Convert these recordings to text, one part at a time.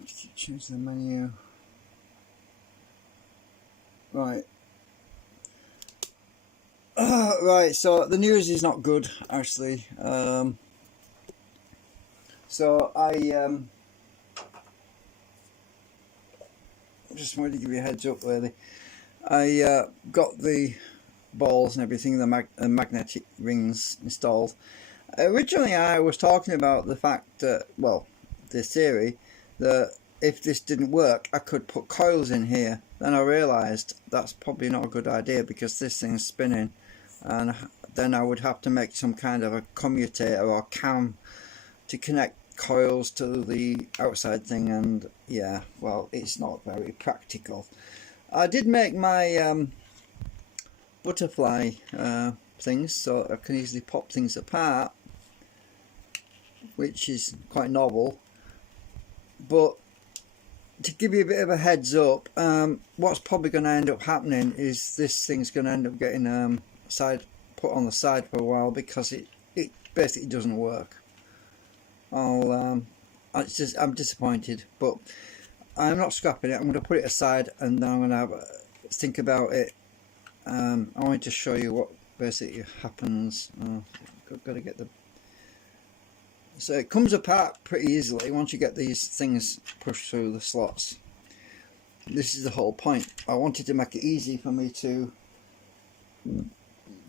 have to change the menu. Right. Right, so the news is not good, actually. So I just wanted to give you a heads up, really. I got the balls and everything, the magnetic rings installed. Originally, I was talking about the fact that, well, the theory that if this didn't work, I could put coils in here. Then I realised that's probably not a good idea because this thing's spinning, and then I would have to make some kind of a commutator or cam to connect coils to the outside thing, and yeah, well, it's not very practical. I did make my butterfly things so I can easily pop things apart, which is quite novel. But to give you a bit of a heads up, what's probably going to end up happening is this thing's going to end up getting put on the side for a while because it basically doesn't work. I'm disappointed, but I'm not scrapping it. I'm going to put it aside and then I'm going to have a think about it. I wanted to show you what basically happens. Got to get the. So it comes apart pretty easily once you get these things pushed through the slots. This is the whole point. I wanted to make it easy for me to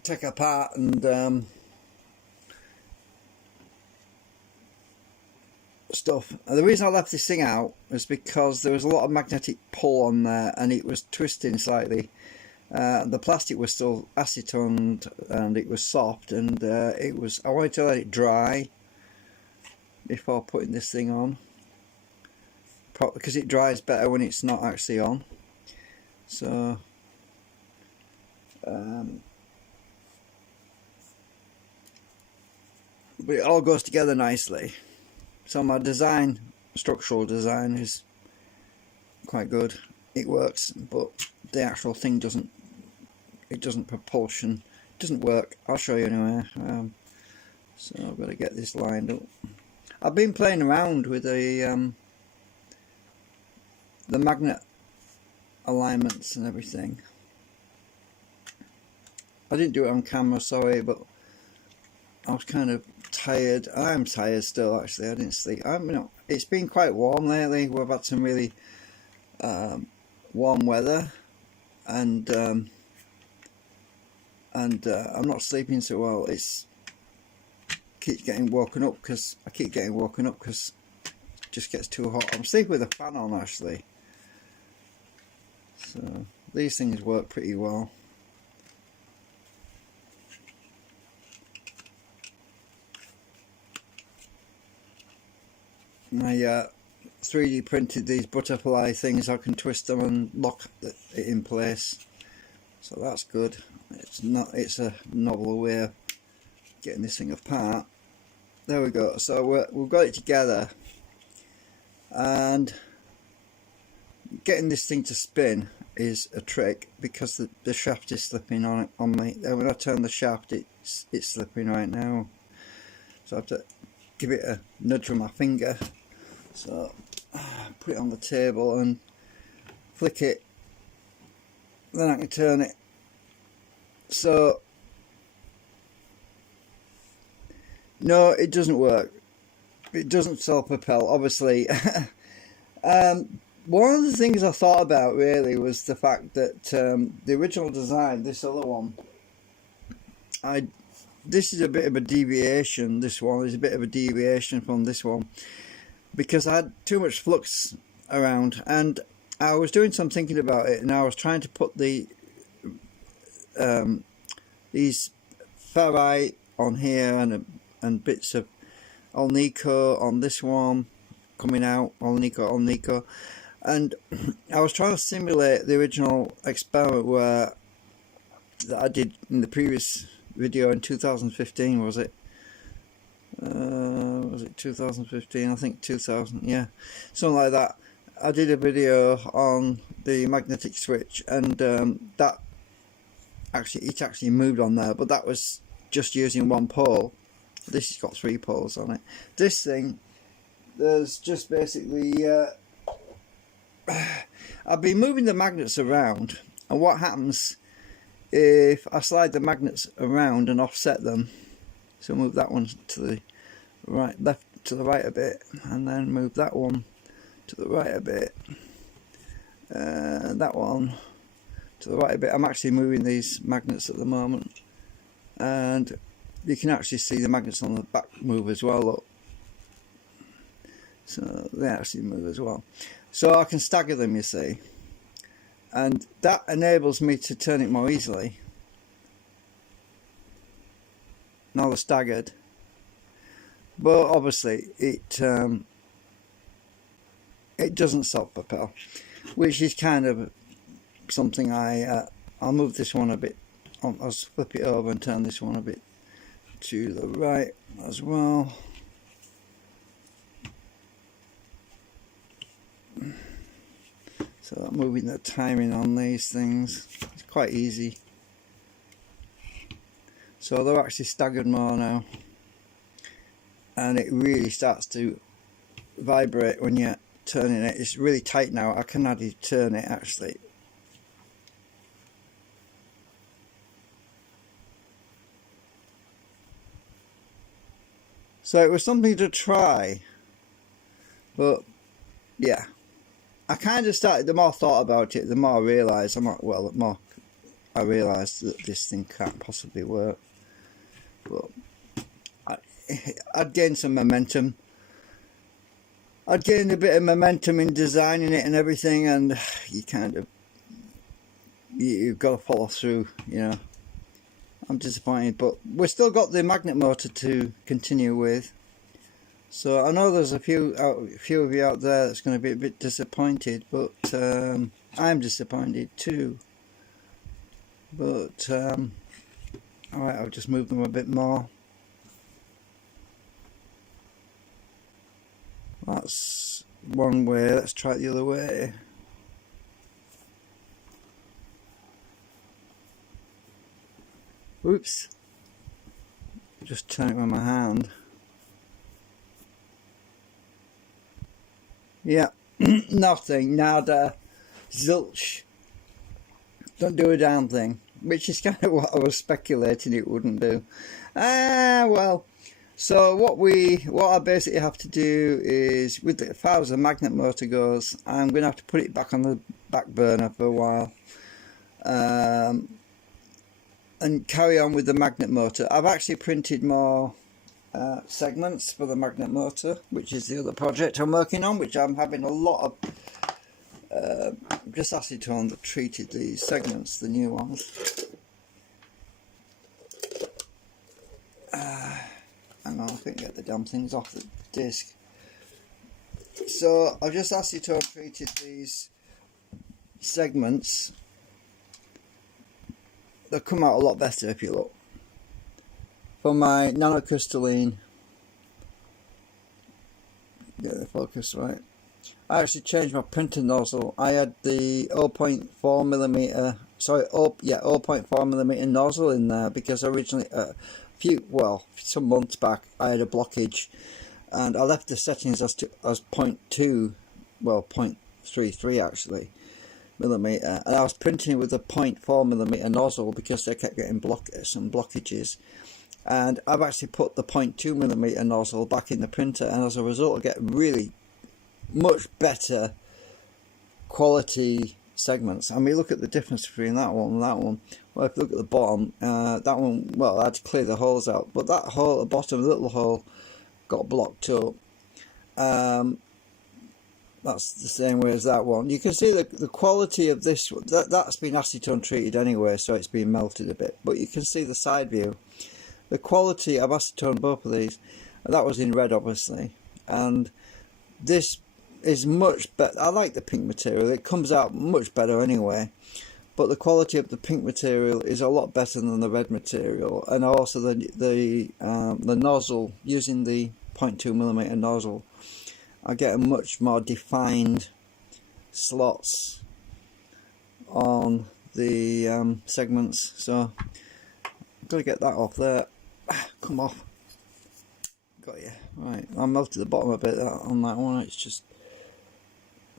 take apart and stuff. And the reason I left this thing out was because there was a lot of magnetic pull on there and it was twisting slightly. The plastic was still acetoned and it was soft, and I wanted to let it dry before putting this thing on, because it dries better when it's not actually on. So but it all goes together nicely. So my structural design is quite good. It works, but the actual thing doesn't propulsion doesn't work. I'll show you anyway. So I've got to get this lined up. I've been playing around with the magnet alignments and everything. I didn't do it on camera, sorry, but I was kind of tired. I'm tired still, actually. I didn't sleep. It's been quite warm lately. We've had some really warm weather, and I'm not sleeping so well. I keep getting woken up because it just gets too hot. I'm sleeping with a fan on, actually. So these things work pretty well. I 3D printed these butterfly things. I can twist them and lock it in place, so that's good. It's a novel way of getting this thing apart. There we go. So we've got it together, and getting this thing to spin is a trick because the shaft is slipping on me. When I turn the shaft, it's slipping right now, so I have to give it a nudge with my finger. So put it on the table and flick it, then I can turn it. So no, it doesn't work. It doesn't self-propel, obviously. One of the things I thought about really was the fact that the original design, this other one, this is a bit of a deviation. This one is a bit of a deviation from this one, because I had too much flux around, and I was doing some thinking about it, and I was trying to put these ferrite on here and bits of Alnico on this one coming out, Alnico, and I was trying to simulate the original experiment that I did in the previous video in 2015, was it? Was it 2015? I think 2000, yeah, something like that. I did a video on the magnetic switch, and it actually moved on there, but that was just using one pole. This has got 3 poles on it. This thing, there's just basically I've been moving the magnets around, and what happens if I slide the magnets around and offset them? So move that one to the right, left to the right a bit, and then move that one to the right a bit, that one to the right a bit. I'm actually moving these magnets at the moment, and you can actually see the magnets on the back move as well. Look. So they actually move as well. So I can stagger them, you see, and that enables me to turn it more easily. Now they're staggered, but obviously it doesn't self-propel, which is kind of something I'll move this one a bit. I'll flip it over and turn this one a bit to the right as well. So moving the timing on these things, it's quite easy. So they're actually staggered more now, and it really starts to vibrate when you're turning it. It's really tight now. I can hardly turn it actually. So it was something to try, but yeah, I kind of started, the more I thought about it, the more I realised, the more I realised that this thing can't possibly work. But I'd gained some momentum. I'd gained a bit of momentum in designing it and everything, and you've got to follow through, you know. I'm disappointed, but we've still got the magnet motor to continue with. So I know there's a few of you out there that's going to be a bit disappointed, but I'm disappointed too. But alright, I'll just move them a bit more. That's one way. Let's try it the other way. Oops. Just turn it with my hand. Yeah, nothing, nada, zilch. Don't do a damn thing, which is kind of what I was speculating it wouldn't do. Well, so what I basically have to do is, as far as the magnet motor goes, I'm going to have to put it back on the back burner for a while. And carry on with the magnet motor. I've actually printed more segments for the magnet motor, which is the other project I'm working on, which I'm having a lot of just acetone that treated these segments, the new ones. Hang on, I couldn't get the damn things off the disc. So I've just acetone treated these segments. They'll come out a lot better if you look. For my nanocrystalline, get the focus right. I actually changed my printer nozzle. I had the 0.4mm, 0.4mm nozzle in there because originally, some months back, I had a blockage, and I left the settings as 0.2, well, 0.33 actually. Millimeter, and I was printing it with a 0.4mm nozzle because they kept getting some blockages, and I've actually put the 0.2mm nozzle back in the printer, and as a result I get really much better quality segments. I mean, look at the difference between that one and that one. Well, if you look at the bottom, that one, well, I had to clear the holes out, but that hole at the bottom, the little hole, got blocked up. That's the same way as that one. You can see the quality of this, that's been acetone treated anyway, so it's been melted a bit. But you can see the side view. The quality, I've acetone both of these. That was in red, obviously. And this is much better. I like the pink material. It comes out much better anyway. But the quality of the pink material is a lot better than the red material. And also the nozzle, using the 0.2mm nozzle, I get a much more defined slots on the segments, so I've got to get that off there. Come off. Got you. Right, I melted the bottom a bit on that one. It's just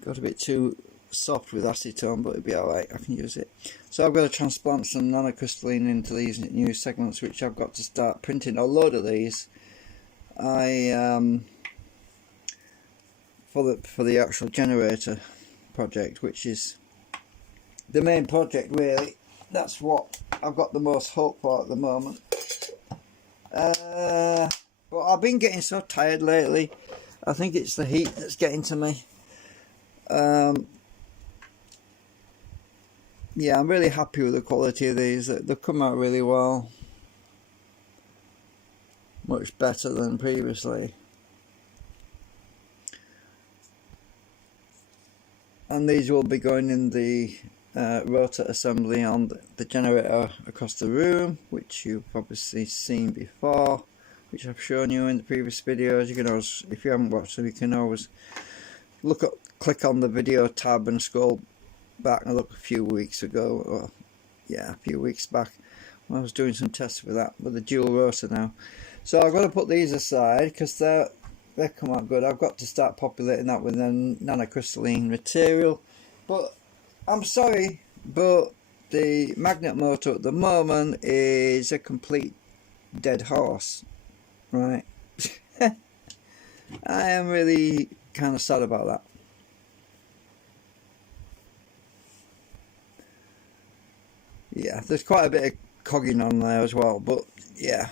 got a bit too soft with acetone, but it'll be alright, I can use it. So I've got to transplant some nanocrystalline into these new segments, which I've got to start printing a load of these. For the actual generator project, which is the main project really. That's what I've got the most hope for at the moment. But I've been getting so tired lately. I think it's the heat that's getting to me. Yeah, I'm really happy with the quality of these. They've come out really well. Much better than previously. And these will be going in the rotor assembly on the generator across the room, which you've obviously seen before, which I've shown you in the previous videos. You can always, if you haven't watched them, you can always click on the video tab and scroll back and look a few weeks ago, or yeah, a few weeks back when I was doing some tests with that, with the dual rotor now. So I've got to put these aside because they come out good. I've got to start populating that with a nanocrystalline material. But I'm sorry, but the magnet motor at the moment is a complete dead horse, right? I am really kind of sad about that. Yeah, there's quite a bit of cogging on there as well, but yeah.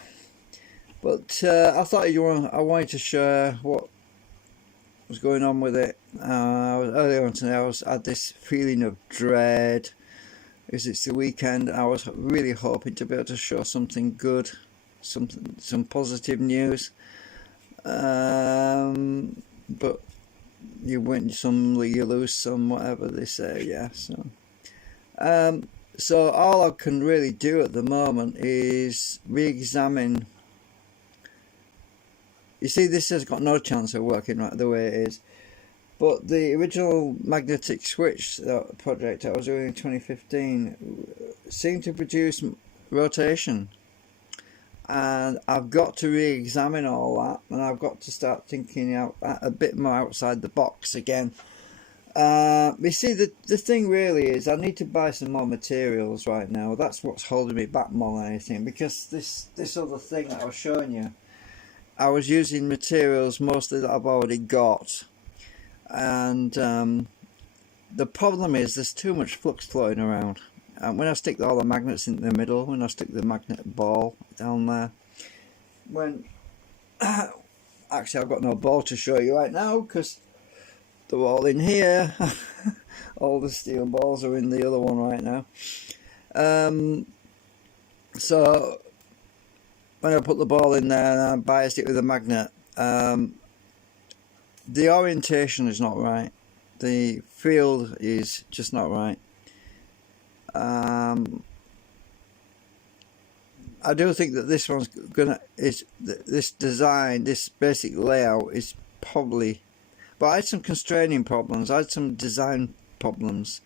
But I thought I wanted to share what was going on with it. Earlier on today, I had this feeling of dread, because it's the weekend. I was really hoping to be able to show something good, some positive news. But you win some, you lose some, whatever they say. Yeah. So all I can really do at the moment is re-examine. You see, this has got no chance of working right the way it is. But the original magnetic switch project I was doing in 2015 seemed to produce rotation. And I've got to re-examine all that, and I've got to start thinking out a bit more outside the box again. You see, the thing really is I need to buy some more materials right now. That's what's holding me back more than anything, because this other thing that I was showing you, I was using materials mostly that I've already got, and the problem is there's too much flux floating around. And when I stick all the magnets in the middle, when I stick the magnet ball down there, actually I've got no ball to show you right now because they're all in here. All the steel balls are in the other one right now. So when I put the ball in there and I biased it with a magnet, the orientation is not right. The field is just not right. I do think that this one's this design, this basic layout is probably, but I had some constraining problems. I had some design problems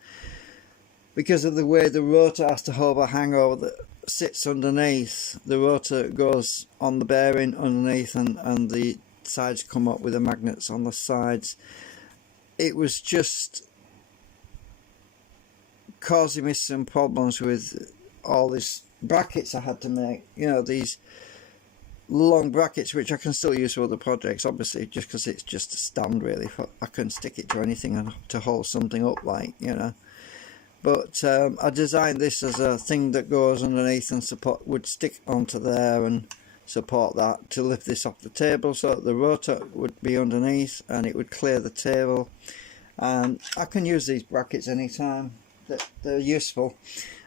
because of the way the rotor has to hold a hangover that sits underneath. The rotor goes on the bearing underneath, and the sides come up with the magnets on the sides. It was just causing me some problems with all these brackets I had to make. You know, these long brackets which I can still use for other projects, obviously, just because it's just a stand really. I can stick it to anything and to hold something up, like, you know. But I designed this as a thing that goes underneath and would stick onto there and support that to lift this off the table, so that the rotor would be underneath and it would clear the table. And I can use these brackets anytime. They're useful.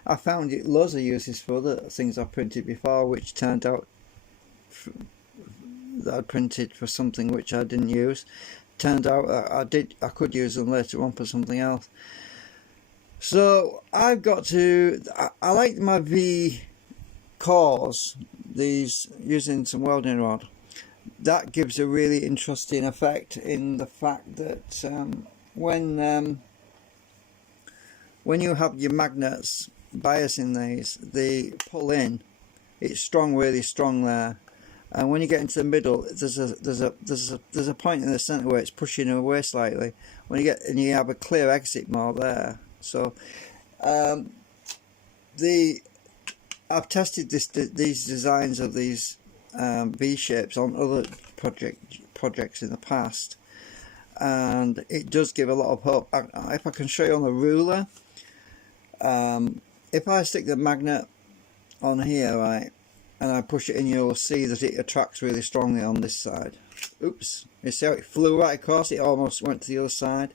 I found it loads of uses for the things I printed before, which turned out that I'd printed for something which I didn't use. Turned out I could use them later on for something else. So I've got to, I like my V cores, these using some welding rod. That gives a really interesting effect in the fact that when you have your magnets biasing these, they pull in. It's strong, really strong there. and when you get into the middle, there's a point in the centre where it's pushing away slightly. When you get and you have a clear exit more there. So I've tested these designs of these V shapes on other projects in the past, and it does give a lot of hope. If I can show you on the ruler, if I stick the magnet on here, right, and I push it in, you'll see that it attracts really strongly on this side. Oops, you see how it flew right across? It almost went to the other side.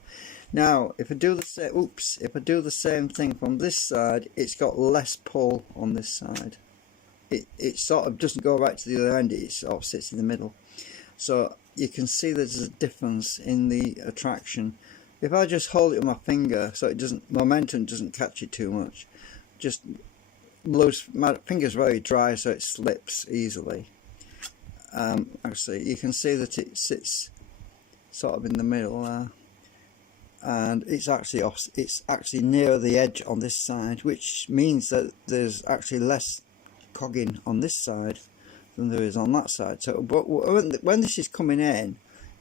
Now, if I do the same thing from this side, it's got less pull on this side. It sort of doesn't go right to the other end. It sort of sits in the middle. So you can see there's a difference in the attraction. If I just hold it with my finger, so momentum doesn't catch it too much, just loose. My finger's very dry, so it slips easily. Actually, you can see that it sits sort of in the middle there, and it's actually nearer the edge on this side, which means that there's actually less cogging on this side than there is on that side. So, but when this is coming in,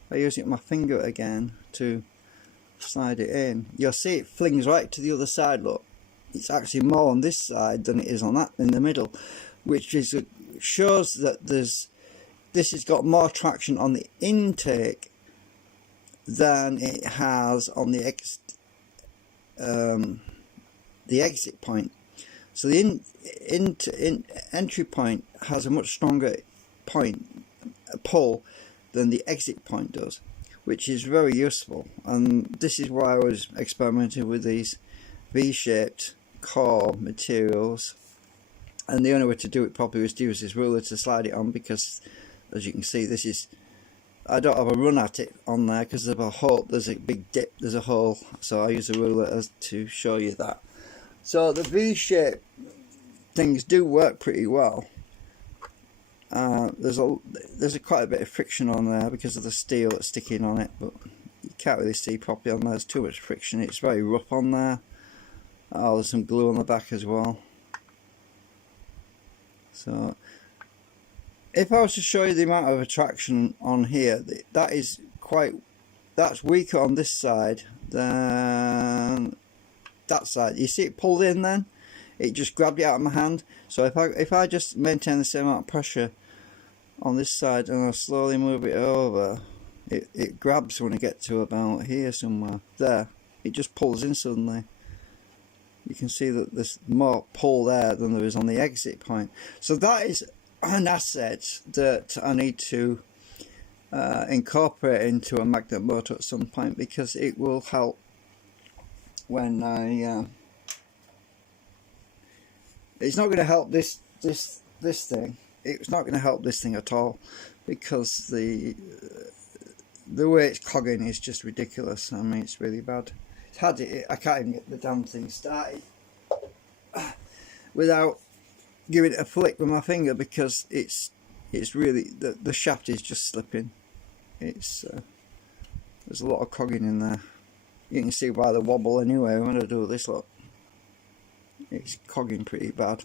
I use it with my finger again to slide it in. You'll see it flings right to the other side. Look, it's actually more on this side than it is on that in the middle, which shows that this has got more traction on the intake than it has on the exit point. So the entry point has a much stronger pull than the exit point does, which is very useful. And this is why I was experimenting with these V-shaped core materials, and the only way to do it properly was to use this ruler to slide it on, because as you can see, I don't have a run at it on there because of a hole. There's a big dip, there's a hole, so I use a ruler to show you that. So the V-shape things do work pretty well. There's quite a bit of friction on there because of the steel that's sticking on it, but you can't really see properly on there. There's too much friction. It's very rough on there. Oh, there's some glue on the back as well. So if I was to show you the amount of attraction on here, that's weaker on this side than that side. You see it pulled in then? It just grabbed it out of my hand. So if I just maintain the same amount of pressure on this side and I slowly move it over, it grabs when I get to about here somewhere. There. It just pulls in suddenly. You can see that there's more pull there than there is on the exit point. So that is an asset that I need to incorporate into a magnet motor at some point, because it will help when I it's not going to help this thing. It's not going to help this thing at all, because the way it's cogging is just ridiculous. I mean, it's really bad. I can't even get the damn thing started without giving it a flick with my finger, because it's really the shaft is just slipping. There's a lot of cogging in there. You can see by the wobble anyway when I do this. Look, it's cogging pretty bad.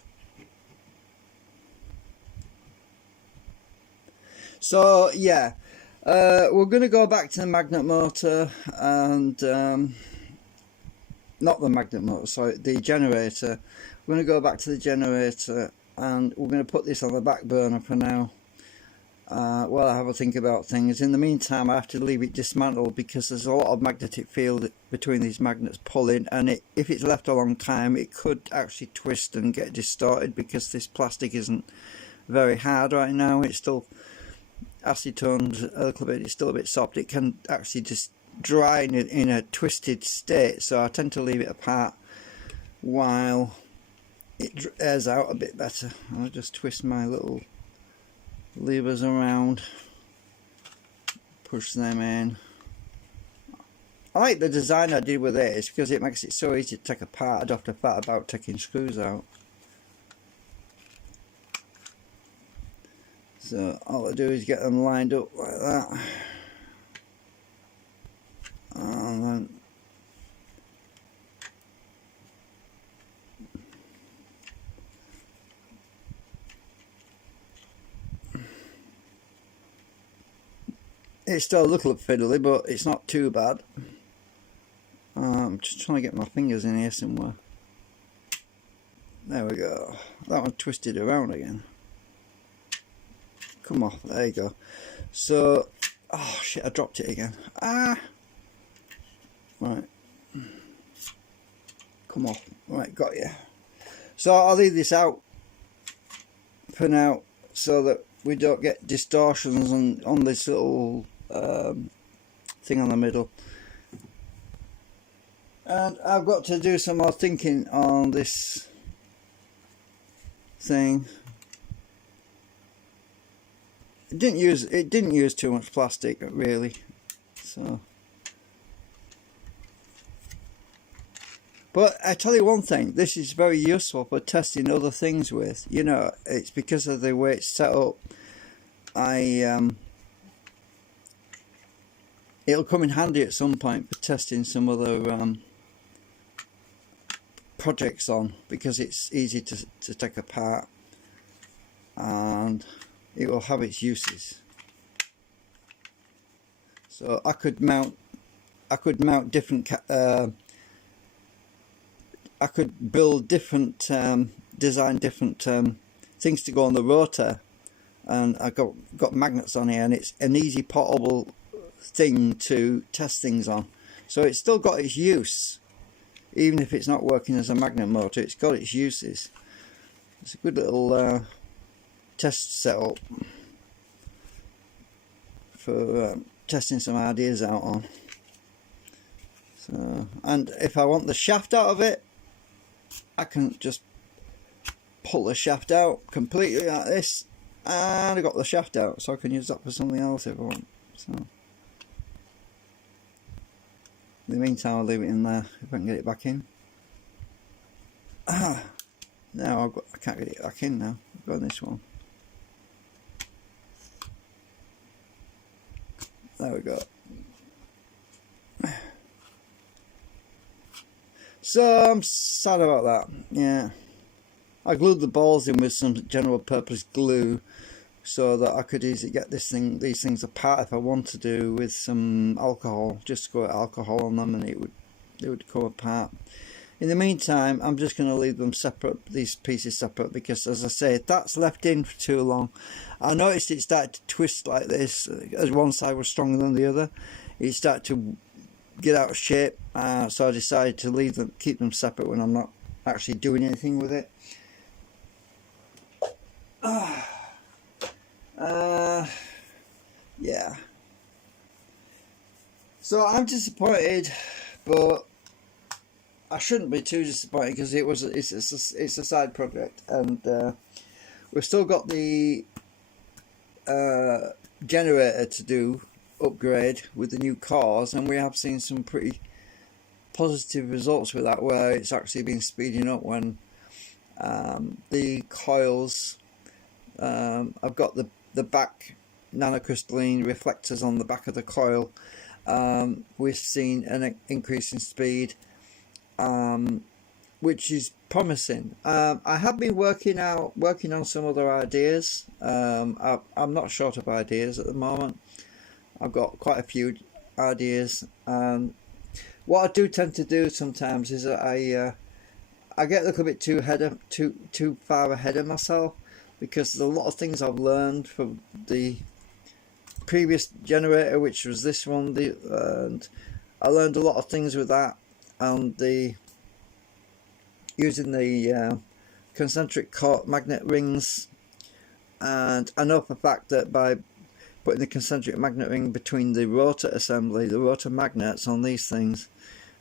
So yeah, we're going to go back to the magnet motor, and not the magnet motor, sorry, the generator. We're going to go back to the generator, and we're going to put this on the back burner for now while I have a think about things. In the meantime, I have to leave it dismantled, because there's a lot of magnetic field between these magnets pulling, and if it's left a long time, it could actually twist and get distorted, because this plastic isn't very hard right now. It's still acetoned a little bit, it's still a bit soft. It can actually just dry in a twisted state, so I tend to leave it apart while it airs out a bit better. I'll just twist my little levers around, push them in. I like the design I did with this because it makes it so easy to take apart. I don't have to fret about taking screws out. So all I do is get them lined up like that, and then It's still a little fiddly, but it's not too bad. I'm just trying to get my fingers in here somewhere. There we go. That one twisted around again. Come off. There you go. So, oh shit, I dropped it again. Ah! Right. Come off. Right, got you. So I'll leave this out for now so that we don't get distortions on this little thing on the middle. And I've got to do some more thinking on this thing. It didn't use too much plastic really, so. But I tell you one thing, this is very useful for testing other things with. You know, it's because of the way it's set up. It'll come in handy at some point for testing some other projects on, because it's easy to take apart and it will have its uses. So I could mount different I could build different design different things to go on the rotor, and I got magnets on here, and it's an easy portable thing to test things on. So it's still got its use, even if it's not working as a magnet motor. It's got its uses. It's a good little test setup for testing some ideas out on. So, and if I want the shaft out of it, I can just pull the shaft out completely like this, and I got the shaft out, so I can use that for something else if I want. So in the meantime, I'll leave it in there if I can get it back in. No, I can't get it back in now. I've got this one. There we go. So I'm sad about that. Yeah, I glued the balls in with some general purpose glue so that I could easily get these things apart if I want to do with some alcohol. Just squirt alcohol on them and it would come apart. In the meantime, I'm just going to leave them separate, these pieces separate, because as I say, if that's left in for too long, I noticed it started to twist like this as one side was stronger than the other. It started to get out of shape, so I decided to keep them separate when I'm not actually doing anything with it. Yeah. So I'm disappointed, but I shouldn't be too disappointed, because it's a side project, and we've still got the generator to do upgrade with the new cars, and we have seen some pretty positive results with that, where it's actually been speeding up when the coils, I've got the back nanocrystalline reflectors on the back of the coil. We've seen an increase in speed, which is promising. I have been working on some other ideas. I'm not short of ideas at the moment. I've got quite a few ideas, and what I do tend to do sometimes is that I get a little bit too far ahead of myself, because there's a lot of things I've learned from the previous generator, which was this one, and I learned a lot of things with that, and using the concentric magnet rings, and I know for a fact that by putting the concentric magnet ring between the rotor assembly, the rotor magnets on these things,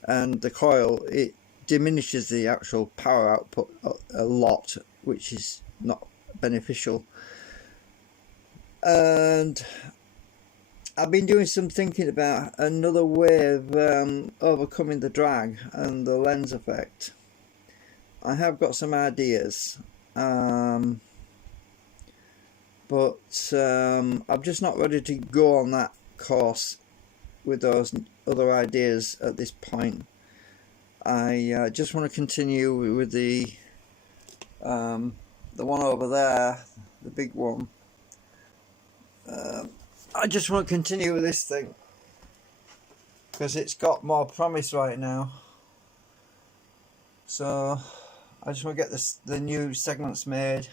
and the coil, it diminishes the actual power output a lot, which is not beneficial. And I've been doing some thinking about another way of overcoming the drag and the lens effect. I have got some ideas, but I'm just not ready to go on that course with those other ideas at this point. I just want to continue with the one over there, the big one. I just want to continue with this thing because it's got more promise right now. So I just want to get the new segments made,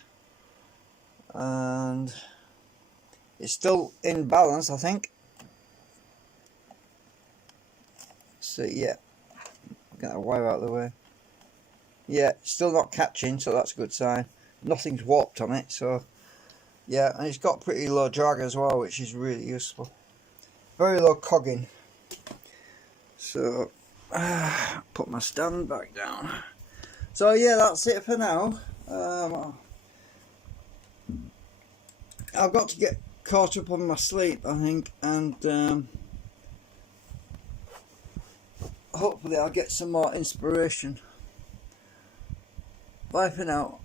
and it's still in balance, I think. So yeah, get that wire out of the way. Yeah, still not catching, so that's a good sign. Nothing's warped on it, so yeah, and it's got pretty low drag as well, which is really useful. Very low cogging. So put my stand back down. So yeah, that's it for now. I've got to get caught up on my sleep, I think, and hopefully I'll get some more inspiration. Bye for now.